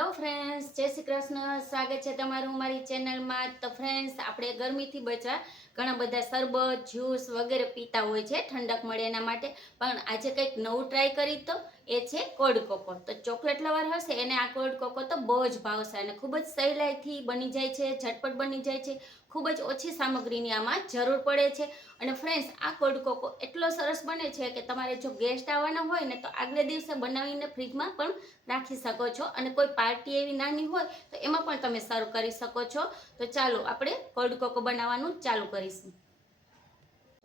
Hello friends, જય શ્રી કૃષ્ણ. સ્વાગત છે તમારું મારી ચેનલમાં. તો ફ્રેન્ડ્સ, આપણે ગરમીથી બચવા ઘણા બધા શરબત, જ્યુસ વગેરે પીતા હોય છે ઠંડક મળે એના માટે. પણ આજે કંઈક નવું ટ્રાય કરી તો એ છે કોલ્ડ કોકો. તો ચોકલેટ લવર હશે એને આ કોલ્ડ કોકો તો બહુ જ ભાવશે અને ખૂબ જ સહેલાઈથી બની જાય છે, ઝટપટ બની જાય છે. ખૂબ જ ઓછી સામગ્રીની આમાં જરૂર પડે છે. અને ફ્રેન્ડ્સ, આ કોલ્ડ કોકો એટલો સરસ બને છે કે તમારે જો ગેસ્ટ આવવાના હોય ને તો આગલે દિવસે બનાવીને ફ્રીજમાં પણ રાખી શકો છો. અને કોઈ પાર્ટી એવી નાની હોય તો એમાં પણ તમે સર્વ કરી શકો છો. તો ચાલો આપણે કોલ્ડ કોકો બનાવવાનું ચાલુ કરીશું.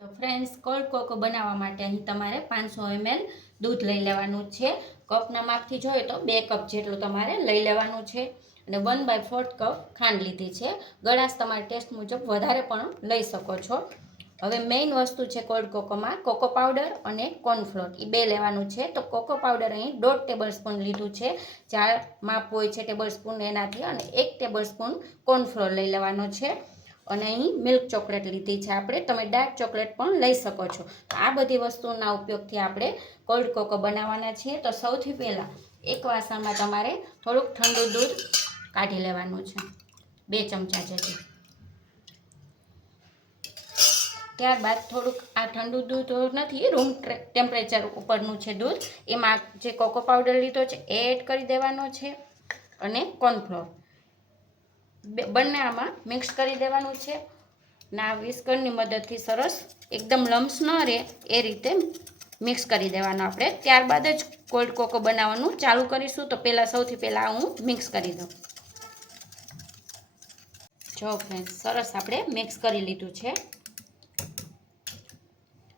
તો ફ્રેન્ડ્સ, કોલ્ડ કોકો બનાવવા માટે અહીં તમારે 500 ml દૂધ લઈ લેવાનું છે. કપના માપથી જોઈએ તો 2 કપ જેટલું તમારે લઈ લેવાનું છે. અને 1/4 કપ ખાંડ લીધી છે. ગળાશ તમારા ટેસ્ટ મુજબ વધારે પણ લઈ શકો છો. હવે મેઇન વસ્તુ છે કોલ્ડ કોકોમાં કોકો પાવડર અને કોર્નફ્લોર, એ 2 લેવાનું છે. તો કોકો પાવડર અહીં 1.5 ટેબલ સ્પૂન લીધું છે. 4 માપ હોય છે ટેબલ સ્પૂન એનાથી. અને 1 ટેબલ સ્પૂન કોર્નફ્લોર લઈ લેવાનો છે. અને અહીં મિલ્ક ચોકલેટ લીધી છે આપણે. તમે ડાર્ક ચોકલેટ પણ લઈ શકો છો. આ બધી વસ્તુના ઉપયોગથી આપણે કોલ્ડ કોકો બનાવવાના છીએ. તો સૌથી પહેલાં એક વાસણમાં તમારે થોડુંક ઠંડુ દૂધ કાઢી લેવાનું છે, 2 ચમચા જેટલું. ત્યારબાદ થોડુંક આ ઠંડુ દૂધ નથી, રૂમ ટેમ્પરેચર ઉપરનું છે દૂધ, એમાં જે કોકો પાવડર લીધો છે એ એડ કરી દેવાનો છે. અને કોર્નફ્લોર બંને આમાં મિક્સ કરી દેવાનું છે. ના વિસ્કરની મદદથી સરસ એકદમ લમ્સ ન રહે એ રીતે મિક્સ કરી દેવાનું આપણે. ત્યારબાદ જ કોલ્ડ કોકો બનાવવાનું ચાલુ કરીશું. તો સૌથી પહેલાં હું મિક્સ કરી દઉં. જો ફ્રેન્ડ્સ, સરસ આપણે મિક્સ કરી લીધું છે.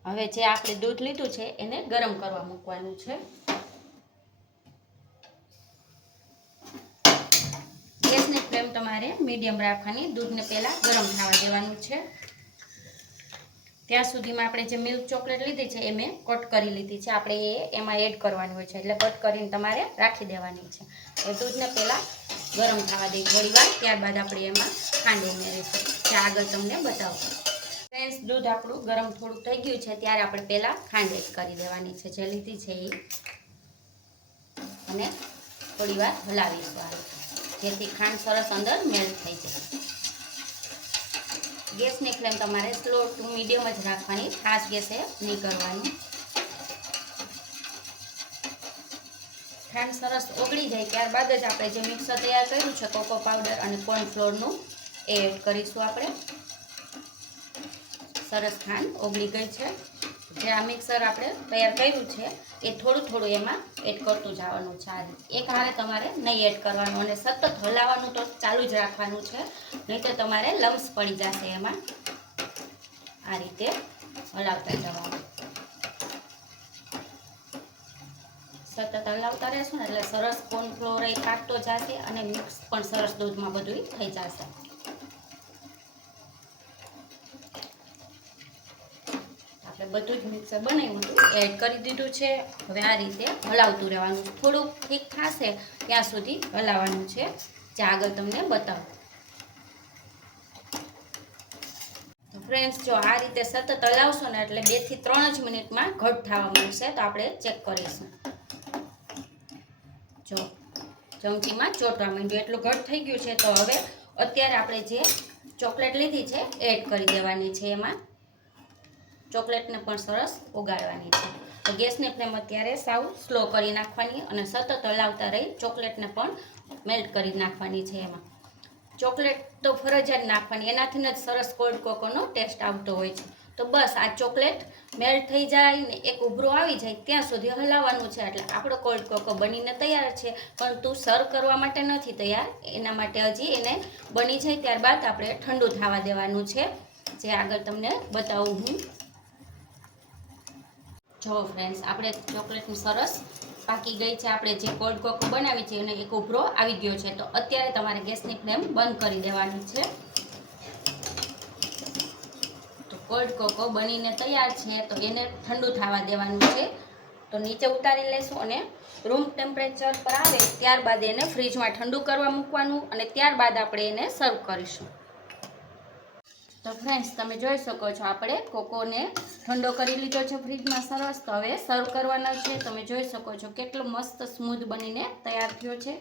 હવે જે આપણે દૂધ લીધું છે એને ગરમ કરવા મૂકવાનું છે. ગેસની ફ્લેમ તમારે મીડિયમ રાખવાની. દૂધને પહેલાં ગરમ થવા દેવાનું છે. ત્યાં સુધીમાં આપણે જે મિલ્ક ચોકલેટ લીધી છે એ મેં કટ કરી લીધી છે. આપણે એમાં એડ કરવાની હોય છે, એટલે કટ કરીને તમારે રાખી દેવાની છે. તો દૂધને પહેલાં ગરમ થવા દઈએ થોડી વાર. ત્યારબાદ આપણે એમાં ખાંડ ઉમેરીશું, જે આગળ તમને બતાવશું. ફ્રેન્ડ્સ, દૂધ આપણું ગરમ થોડું થઈ ગયું છે ત્યારે આપણે પહેલાં ખાંડ એડ કરી દેવાની છે જે લીધી છે એ. અને થોડી વાર હલાવીશું જેથી ખાંડ સરસ અંદર મેલ્ટ થઈ જાય. ગેસની ફ્લેમ તમારે સ્લો ટુ મીડિયમ જ રાખવાની, ફાસ્ટ ગેસે નહીં કરવાની. ખાંડ સરસ ઓગળી જાય ત્યારબાદ જ આપણે જે મિક્સર તૈયાર કર્યું છે કોકો પાવડર અને કોર્નફ્લોરનું એ એડ કરીશું આપણે. સરસ ખાંડ ઓગળી ગઈ છે. જે આ મિક્સર આપણે તૈયાર કર્યું છે એ થોડું થોડું એમાં એડ કરતું જવાનું છે. એક હારે તમારે નહીં એડ કરવાનું અને સતત હલાવવાનું તો ચાલુ જ રાખવાનું છે, નહીં તો તમારે લમ્સ પડી જશે એમાં. આ રીતે હલાવતા જવાનું. સતત હલાવતા રહેશું ને એટલે સરસ કોર્નફ્લોર એ કાઢતો જશે અને મિક્સ પણ સરસ દૂધમાં બધું થઈ જશે. બધું જ મિક્સર બનાવ્યું હતું એડ કરી દીધું છે. હવે આ રીતે હલાવતું રહેવાનું. થોડુંક ઠીક થશે ત્યાં સુધી હલાવવાનું છે, જે આગળ તમને બતાવું. તો ફ્રેન્ડ્સ, જો આ રીતે સતત હલાવશો ને એટલે 2 થી 3 જ મિનિટમાં ઘટ થવા માંડશે. તો આપણે ચેક કરીશું. જો ચમચીમાં ચોંટવા માંડ્યું એટલું ઘટ થઈ ગયું છે. તો હવે અત્યારે આપણે જે ચોકલેટ લીધી છે એડ કરી દેવાની છે એમાં. ચોકલેટને પણ સરસ ઓગાળવાની છે. તો ગેસની ફ્લેમ અત્યારે સાવ સ્લો કરી નાખવાની અને સતત હલાવતા રહી ચોકલેટને પણ મેલ્ટ કરી નાખવાની છે એમાં. ચોકલેટ તો ફરજિયાત નાખવાની, એનાથી જ સરસ કોલ્ડ કોકોનો ટેસ્ટ આવતો હોય છે. તો બસ આ ચોકલેટ મેલ્ટ થઈ જાય ને એક ઉભરો આવી જાય ત્યાં સુધી હલાવવાનું છે. એટલે આપણો કોલ્ડ કોકો બનીને તૈયાર છે. પણ તું સર્વ કરવા માટે નથી તૈયાર, એના માટે હજી એને બની જાય ત્યારબાદ આપણે ઠંડુ થવા દેવાનું છે, જે આગળ તમને બતાવું હું. જો ફ્રેન્ડ્સ, આપણે ચોકલેટની સરસ પાકી ગઈ છે. આપણે જે કોલ્ડ કોકો બનાવી છે એને એક ઉભરો આવી ગયો છે. તો અત્યારે તમારે ગેસની ફ્લેમ બંધ કરી દેવાની છે. તો કોલ્ડ કોકો બનીને તૈયાર છે. તો એને ઠંડુ થવા દેવાનું છે. તો નીચે ઉતારી લેશું અને રૂમ ટેમ્પરેચર પર આવે ત્યારબાદ એને ફ્રીજમાં ઠંડુ કરવા મૂકવાનું અને ત્યારબાદ આપણે એને સર્વ કરીશું. તો ફ્રેન્ડ્સ, તમે જોઈ શકો છો આપણે કોકોને ઠંડો કરી લીધો છે ફ્રીજમાં સરસ. તો હવે સર્વ કરવાનો છે. તમે જોઈ શકો છો કેટલો મસ્ત સ્મૂધ બનીને તૈયાર થયો છે.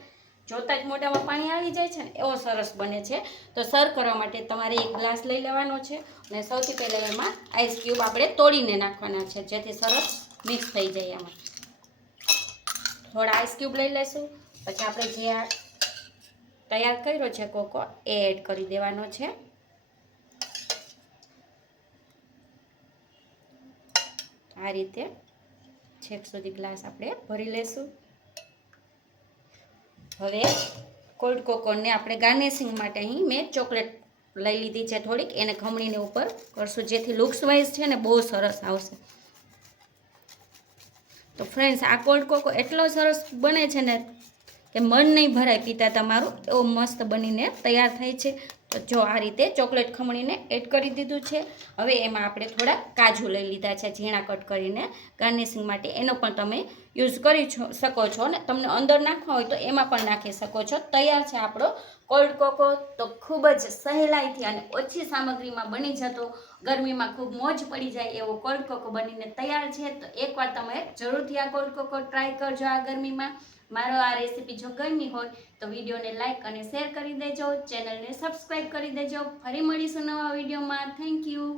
જોતાં જ મોઢામાં પાણી આવી જાય છે ને એવો સરસ બને છે. તો સર્વ કરવા માટે તમારે એક ગ્લાસ લઈ લેવાનો છે અને સૌથી પહેલાં એમાં આઈસ ક્યુબ આપણે તોડીને નાખવાના છે, જેથી સરસ મિક્સ થઈ જાય. એમાં થોડા આઈસ ક્યુબ લઈ લઈશું. પછી આપણે જે આ તૈયાર કર્યો છે કોકો એ એડ કરી દેવાનો છે. આ રીતે છેક સુધી ગ્લાસ આપણે ભરી લેશું. હવે કોલ્ડ કોકોને આપણે ગાર્નિશિંગ માટે અહીં મેં ચોકલેટ લઈ લીધી છે થોડીક, એને ખમણીને ઉપર કરશું, જેથી લુક્સ વાઇઝ છે ને બહુ સરસ આવશે. તો ફ્રેન્ડ્સ, આ કોલ્ડ કોકો એટલો સરસ બને છે ને કે મન નહીં ભરાય પીતા તમારું, એવો મસ્ત બનીને તૈયાર થાય છે. તો જો આ રીતે ચોકલેટ ખમણીને એડ કરી દીધું છે. હવે એમાં આપણે થોડા કાજુ લઈ લીધા છે ઝીણા કટ કરીને ગાર્નિશિંગ માટે, એનો પણ તમે યુઝ કરી શકો છો અને તમને અંદર નાખવા હોય તો એમાં પણ નાખી શકો છો. તૈયાર છે આપણો કોલ્ડ કોકો. તો ખૂબ જ સહેલાઈથી અને ઓછી સામગ્રીમાં બની જતો, ગરમીમાં ખૂબ મોજ પડી જાય એવો કોલ્ડ કોકો બનીને તૈયાર છે. તો એકવાર તમે જરૂરથી આ કોલ્ડ કોકો ટ્રાય કરજો આ ગરમીમાં. મારો આ રેસીપી જો ગમી હોય તો વિડીયોને લાઇક અને શેર કરી દેજો, ચેનલને સબસ્ક્રાઈબ કરી દેજો. ફરી મળીશું નવા વિડીયોમાં. Thank you.